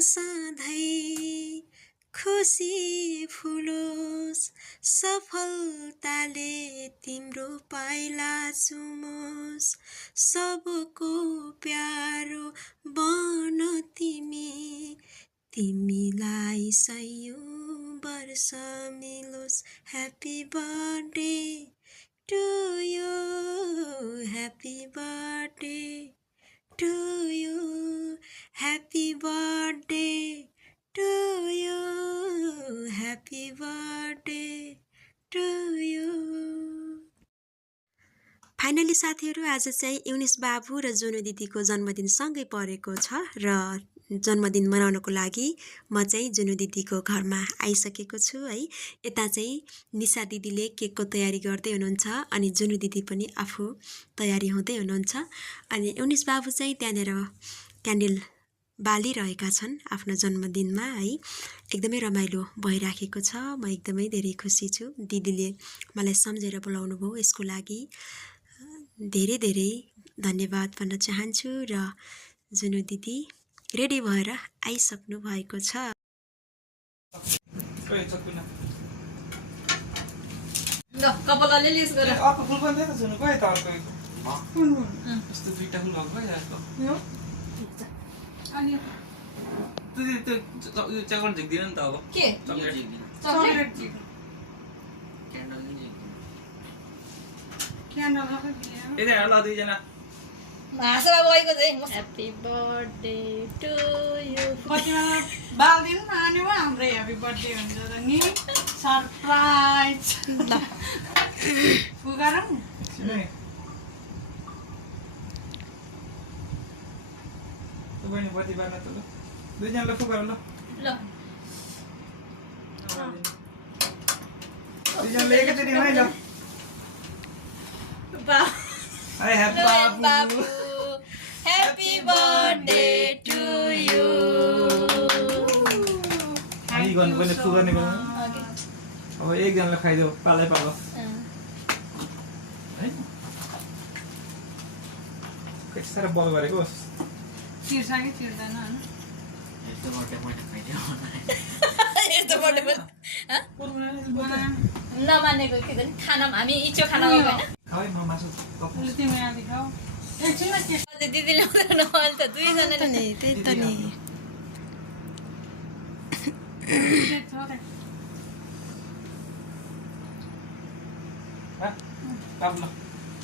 सधैँ खुसी फुलोस् सफलताले तिम्रो पाइला चुमोस् सबको प्यारो बन तिमीलाई सयौं वर्ष मिलोस् happy birthday to you happy birthday to you happy birthday to you happy birthday to you. Finally साथीहरू आज चाहिँ युनिस बाबु र जुनु दिदीको जन्मदिन सँगै परेको छ र जन्मदिन मनाउनको लागि म चाहिँ जुनु दिदीको घरमा आइसकेको छु है। यता चाहिँ निशा दिदीले केकको तयारी गर्दै हुनुहुन्छ अनि जुनु दिदी पनि आफू तयारी हुँदै हुनुहुन्छ अनि युनिस बाबु चाहिँ त्यहाँनिर क्यान्डल बालिरहेका छन् आफ्नो जन्मदिनमा है। एकदमै रमाइलो भइराखेको छ। म एकदमै धेरै खुसी छु। दिदीले मलाई सम्झेर बोलाउनु भयो यसको लागि धेरै धेरै धन्यवाद भन्न चाहन्छु र जुनु दिदी रेडी भएर आइसक्नु भएको छ। Happy birthday to you. बाल्दिनु मान्यो हाम्रो ह्यापी बर्थडे हुन्छ त नि सरप्राइज फुगारौँ बहिनी बत्ती बाल्न त ल दुईजनालाई फुकारौँ ल दुईजनाले एकैचोटि है ल हाय ह्यापी बाबु Happy birthday to you. यही गर्नुपर्ने फुकार्ने गर्नु अब एकजनालाई खाइदेऊ पालै पालो है कति साह्रो बल गरेको चिर्छ कि चिर्दैन होइन यस्तो बर्थडे नमानेको के गर्नु खाना हामी इच्छो खाना हो होइन खाऊ म मासु तिमी आदि खाऊ एकछिनमा के दिदी ल्याउँदैन अहिले त दुईजनाले नि त्यही त नि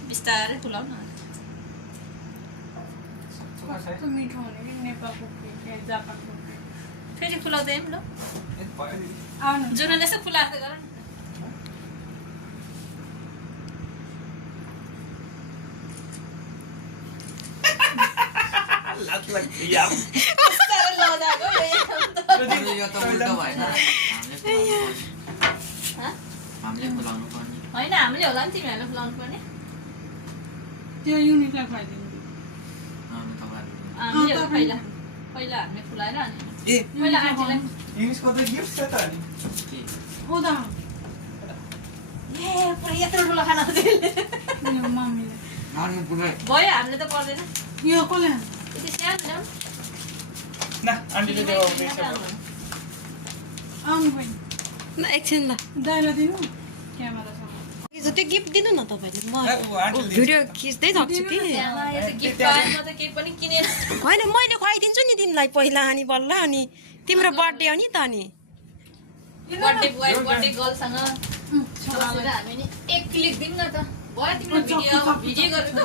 बिस्तारै खुलाउ न मिठो हुने कि नेपालको केक जापानको केक फेरि खुलाउँदै ल आउनु जुनले यसो खुलाएको गर होइन हामीले होला नि तिमीहरूले खुलाउनु पर्ने त्यो युनिटलाई खुवाइदिनु हामीले पहिला पहिला हामीले खुलाएर अनि पहिला आन्टीलाई इङ्ग्लिसको त गिफ्ट छ त अनि हो त ए पुरा यत्रो ठुलो खाना मम्मीले भयो हामीले त पर्दैन यो कसले यति सानो न आन्टीले त्यो आउनु पनि ल एकछिन ल दाइलो दिनु क्यामेरासँग त्यो गिफ्ट दिनु न तपाईँले म आन्टीले भिडियो खिच्दै थप्छु कि गिफ्ट पाएँ म त केही पनि किनेर होइन मैले खुवाइदिन्छु नि तिमीलाई पहिला अनि बल्ल अनि तिम्रो बर्थडे हो नि त अनि बर्थडे बोय बर्थडे गर्लसँग बसेर हामी नि एक क्लिक दिउँ न त भयो तिम्रो भिडियो गरेको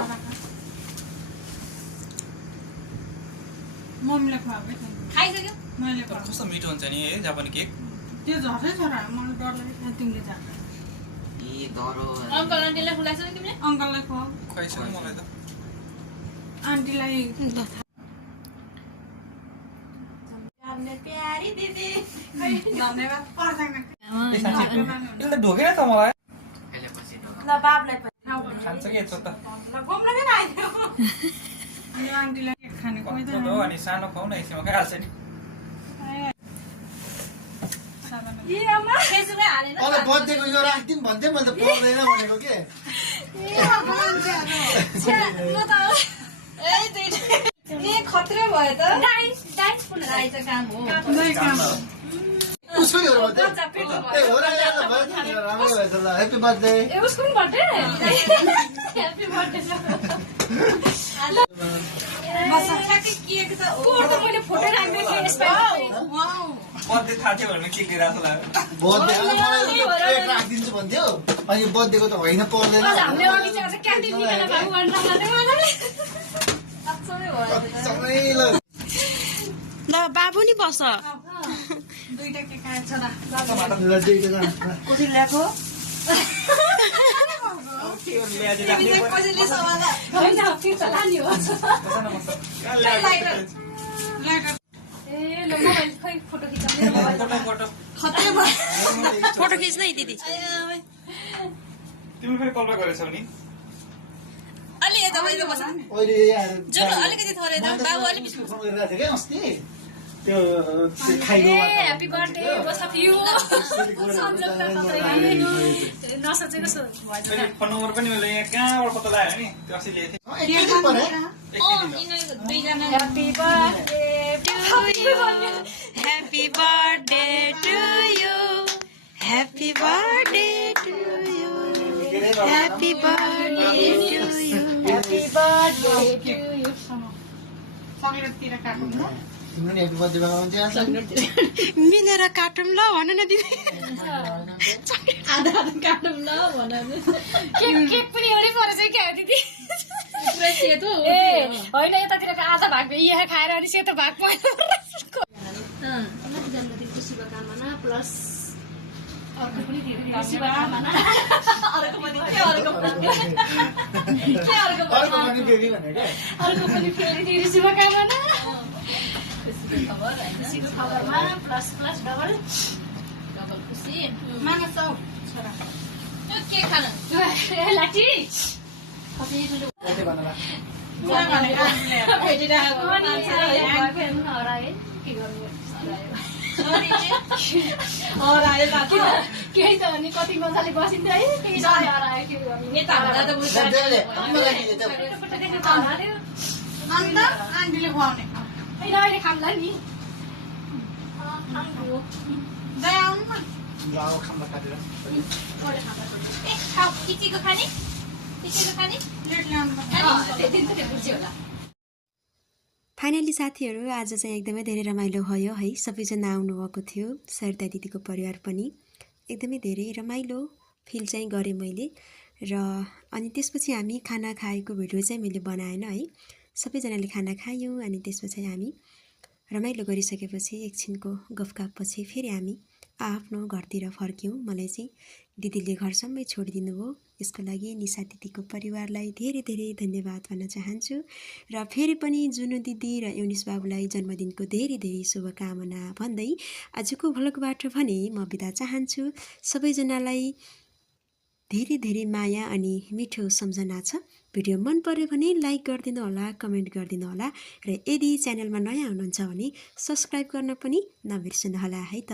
मम्मीले खुवाएकै थिएँ खाइसक्यो मैले कस्तो मिठो हुन्छ नि है जापानी केक त्यो झर्दै छ र मलाई डर लाग्यो तिमीले झर्छ अङ्कल आन्टीलाई खुलाइसक्यो तिमीले अङ्कललाई खुवाऊ खुवाइसक्यो मलाई त आन्टीलाई प्यारी दिदी धन्यवाद पर्दैन यसले ढोकेन त मलाई ल बाबुलाई पनि खान्छ कि यत्रो त ल घुम्न किन आइदियो अनि आन्टीलाई केक खाने खोइदैन हो अनि सानो खुवाउ न एकछिनमा खाइहाल्छ नि ए अम्मा फेसबुकमै हालेन अरे बर्थडेको यो राखिदिउँ भन्दै मैले त पर्दैन भनेको के म त ए दुईटा ए खतरा भयो त राई त काम हो दुई काम उसको नि हो र मात्रै ए हो र यार ल भयो त राम्रो भएछ ल ह्यापी बर्थडे ए उसको पनि बर्थडे ह्यापी बर्थडे केक त मैले फोटो राख्दै थिएँ यसमा बर्थडे थाहा थियो भने के राख्छ लाग्यो बर्थडे मलाई प्लेट राखिदिन्छु भन्थ्यो अनि बर्थडेको त होइन पर्दैन हामीले अघि चाहिँ आज क्यान्टिन निकालेर भगवान राख्दै मलाई सँगै ल ल बाबु नि बस दुईटा केक आएछ र ल दुईटा जान कसरी ल्याएको होइन फिर्ता लाने हो ए ल मोबाइल खै फोटो खिच्न मेरो मोबाइल फोटो खिच्न है दिदी तिमी फेरि कल्पना गरेछौ नि अलि यता बाहिर बस अहिले यार जो अलिकति थोरै त बाबु अलि फोन गरिरहेको थियो क्या अस्ति त्यो खाइको happy birthday both of you नसोचेको सो भएछ फेरि फोन नम्बर पनि मैले यहाँ कहाँबाट पत्ता लगायो नि त्यो अस्ति ल्याएको थिएँ happy birthday Happy birthday to you. Happy birthday to you. Happy birthday to you. Happy birthday to you सकेतिर काट्नु ल तिम्रो नि ह्यापी बर्थडे बनाउँछ मिलेर काटौँ ल भन न दिदी आधा आधा काटौँ ल भन केक पनि एउटै परेछ क्या दिदी सेतो ए होइन यतातिरको आधा भाग यहाँ खाएर अनि सेतो भाग जन्मदिनको शुभकामना प्लस अर्को पनि शुभकामना अर्को पनि फेरि धेरै शुभकामना खुसीको खबरमा प्लस प्लस डबल डबल खुसी मानस आऊ छोरा के खानु ए लाठी केही त भने कति मजाले बसिन्थ्यो है केही हरायो के गर्नु अन्त आन्टीले खुवाउने अहिले खाम्ला नि दया आउनु न किचीको खाने प्लेट ल्याउनु होला फाइनली साथीहरू आज चाहिँ एकदमै धेरै रमाइलो भयो है सबैजना आउनुभएको थियो सरिता दिदीको परिवार पनि एकदमै धेरै रमाइलो फिल चाहिँ गरेँ मैले र अनि त्यसपछि हामी खाना खाएको भिडियो चाहिँ मैले बनाएन है सबैजनाले खाना खायौँ अनि त्यसपछि हामी रमाइलो गरिसकेपछि एकछिनको गफगाफपछि फेरि हामी आफ्नो घरतिर फर्क्यौँ मलाई चाहिँ दिदीले घरसम्मै छोडिदिनु भयो यसको लागि निशा दिदीको परिवारलाई धेरै धेरै धन्यवाद भन्न चाहन्छु र फेरि पनि जुनु दिदी र युनिस बाबुलाई जन्मदिनको धेरै धेरै शुभकामना भन्दै आजको भ्लगबाट भने म बिदा चाहन्छु सबैजनालाई धेरै धेरै माया अनि मिठो सम्झना छ भिडियो मन पर्यो भने लाइक गरिदिनु होला कमेन्ट गरिदिनु होला र यदि च्यानलमा नयाँ हुनुहुन्छ भने सब्स्क्राइब गर्न पनि नबिर्सनु होला है त।